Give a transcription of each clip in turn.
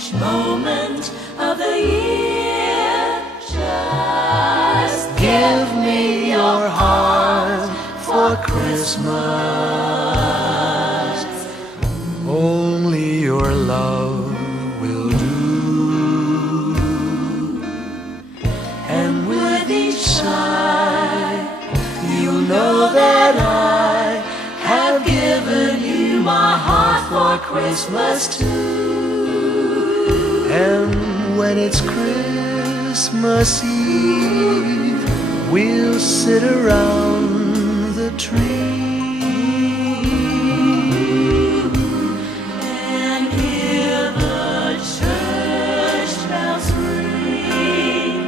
each moment of the year. Just give me your heart for Christmas. Only your love will do. And with each sigh, you'll know that I have given you my heart for Christmas too. And when it's Christmas Eve, we'll sit around the tree and hear the church bells ring.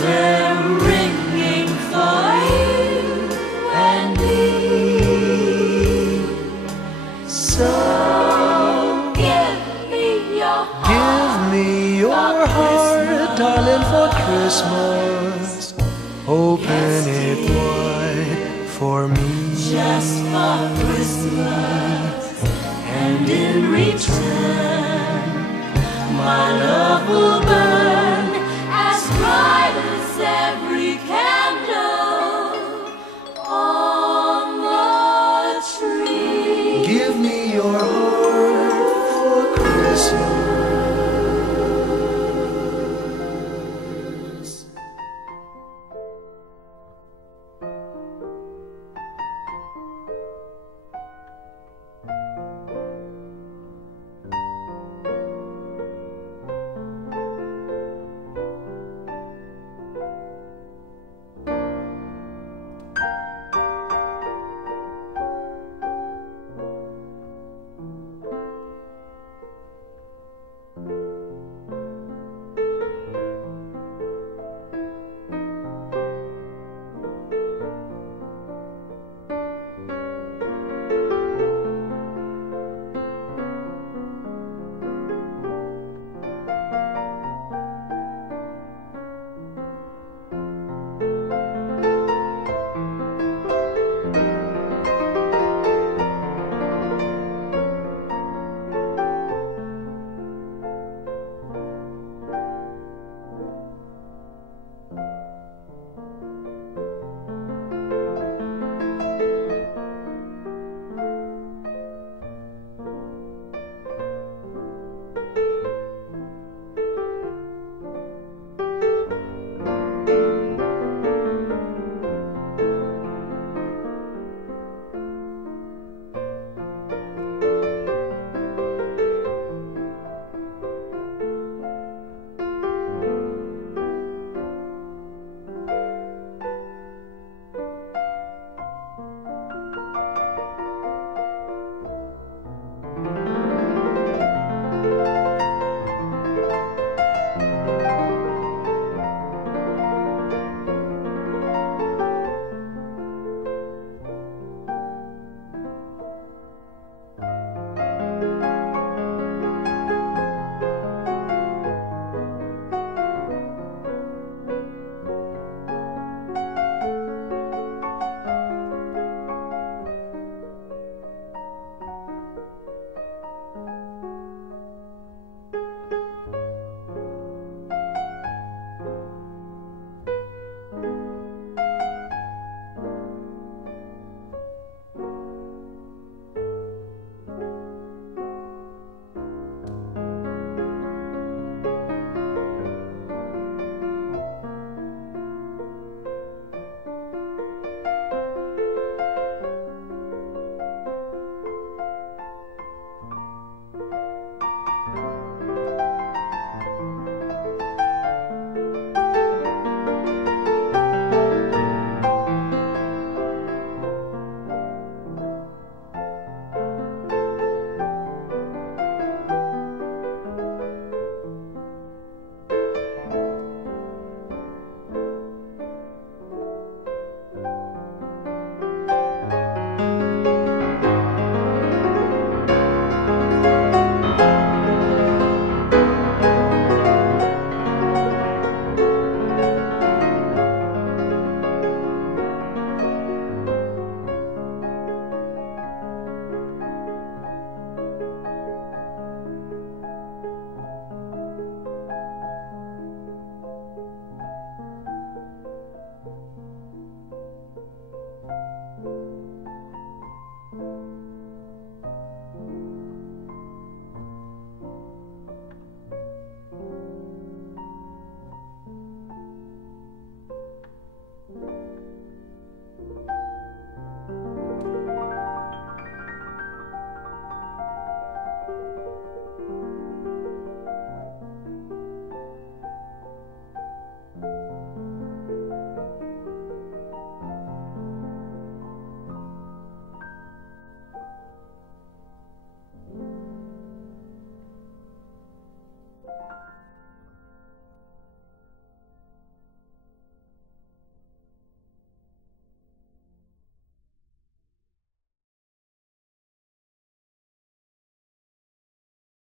They're ringing for you and me. So give me your heart. Give me your heart, darling, for Christmas. Open it wide for me. Just for Christmas. And in return, my love will burn as bright as every